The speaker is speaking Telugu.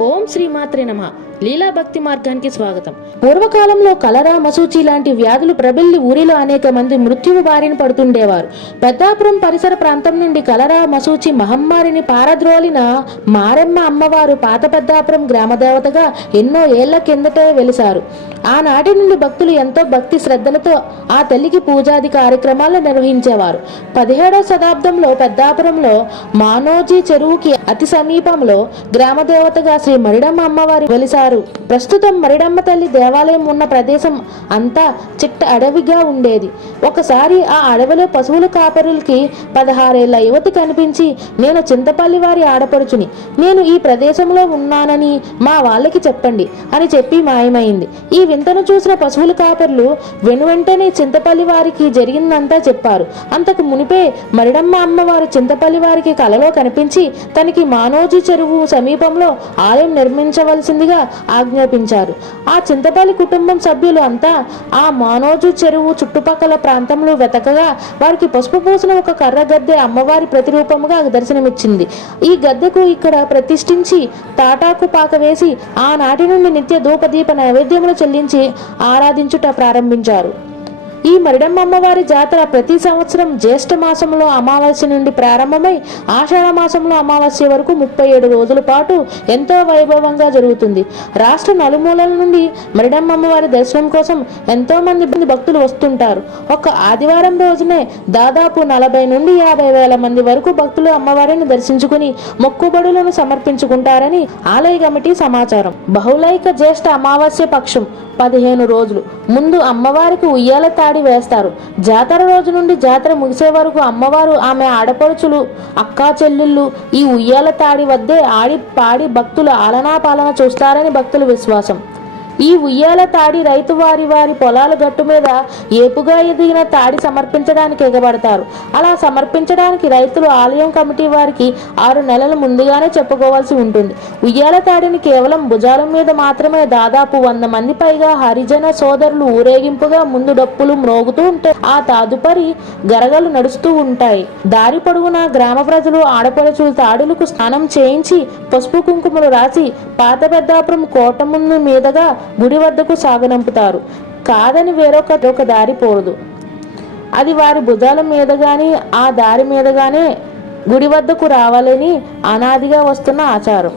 ఓం శ్రీమాత్రే నమ. లీలా భక్తి మార్గానికి స్వాగతం. పూర్వకాలంలో కలరా మసూచి లాంటి వ్యాధులు ప్రబిల్లి ఊరిలో అనేక మంది మృత్యువు బారిన పడుతుండేవారు. పెద్దాపురం పరిసర ప్రాంతం నుండి కలరా మసూచి మహమ్మారిని పారద్రోలిన మారెమ్మ అమ్మవారు పాత పెద్దాపురం గ్రామదేవతగా ఎన్నో ఏళ్ళ కిందటే వెలిశారు ఆనాటి నుండి భక్తులు ఎంతో భక్తి శ్రద్ధలతో ఆ తల్లికి పూజాది కార్యక్రమాలు నిర్వహించేవారు. పదిహేడవ శతాబ్దంలో పెద్దాపురంలో మానోజీ చెరువుకి అతి సమీపంలో గ్రామదేవతగా శ్రీ మరిడమ్మ అమ్మవారు వెలిశారు ప్రస్తుతం మరిడమ్మ తల్లి దేవాలయం ఉన్న ప్రదేశం అంతా చిట్ట అడవిగా ఉండేది. ఒకసారి ఆ అడవిలో పశువుల కాపరులకి పదహారేళ్ళ యువతి కనిపించి నేను చింతపల్లి వారి ఆడపడుచుని నేను ఈ ప్రదేశంలో ఉన్నానని మా వాళ్ళకి చెప్పండి అని చెప్పి మాయమైంది. ఈ వింతను చూసిన పశువుల కాపరులు వెనువెంటనే చింతపల్లి వారికి జరిగిందంతా చెప్పారు. అంతకు మునిపే మరిడమ్మ అమ్మవారు చింతపల్లి వారికి కలలో కనిపించి తనకి మానోజు చెరువు సమీపంలో ఆలయం నిర్మించవలసిందిగా ఆజ్ఞాపించారు. ఆ చింతపల్లి కుటుంబం సభ్యులు అంతా ఆ మానోజు చెరువు చుట్టుపక్కల ప్రాంతంలో వెతకగా వారికి పసుపు పూసిన ఒక కర్ర గద్దె అమ్మవారి ప్రతిరూపముగా దర్శనమిచ్చింది. ఈ గద్దెకు ఇక్కడ ప్రతిష్ఠించి తాటాకు పాక వేసి ఆనాటి నుండి నిత్య ధూపదీప నైవేద్యములు చెల్లించి ఆరాధించుట ప్రారంభించారు. ఈ మరిడమ్మ అమ్మవారి జాతర ప్రతి సంవత్సరం జ్యేష్ఠ మాసంలో అమావాస్య నుండి ప్రారంభమై ఆషాఢ మాసంలో అమావాస్య వరకు ముప్పై ఏడు రోజుల పాటు ఎంతో వైభవంగా జరుగుతుంది. రాష్ట్ర నలుమూలల నుండి మరిడమ్మ అమ్మవారి దర్శనం కోసం ఎంతో మంది భక్తులు వస్తుంటారు. ఒక ఆదివారం రోజునే దాదాపు నలభై నుండి యాభై వేల మంది వరకు భక్తులు అమ్మవారిని దర్శించుకుని మొక్కుబడులను సమర్పించుకుంటారని ఆలయ కమిటీ సమాచారం. బహుళైక జ్యేష్ఠ అమావాస్య పక్షం పదిహేను రోజులు. ముందు అమ్మవారికి ఉయ్యాల తాడి వేస్తారు. జాతర రోజు నుండి జాతర ముగిసే వరకు అమ్మవారు ఆమె ఆడపడుచులు అక్కా చెల్లెళ్ళు ఈ ఉయ్యాల తాడి వద్దే ఆడి పాడి భక్తులు ఆలనా పాలన చూస్తారని భక్తుల విశ్వాసం. ఈ ఉయ్యాల తాడి రైతు వారి వారి పొలాల గట్టు మీద ఏపుగా ఎదిగిన తాడి సమర్పించడానికి ఎగబడతారు. అలా సమర్పించడానికి రైతులు ఆలయం కమిటీ వారికి ఆరు నెలల ముందుగానే చెప్పుకోవాల్సి ఉంటుంది. ఉయ్యాల తాడిని కేవలం భుజాల మీద మాత్రమే దాదాపు వంద మంది పైగా హరిజన సోదరులు ఊరేగింపుగా ముందు డప్పులు మ్రోగుతూ ఉంటే ఆ తదుపరి గరగలు నడుస్తూ ఉంటాయి. దారి పొడవునా గ్రామ ప్రజలు ఆడపడుచులు తాడులకు స్నానం చేయించి పసుపు కుంకుమలు రాసి పాత పెద్దాపురం కోట ముందు మీదుగా గుడి వద్దకు సాగనంపుతారు. కాదని వేరొక ఒక దారి పోదు అది వారి భుజాల మీద కానీ ఆ దారి మీదగానే గుడి వద్దకు రావాలని అనాదిగా వస్తున్న ఆచారం.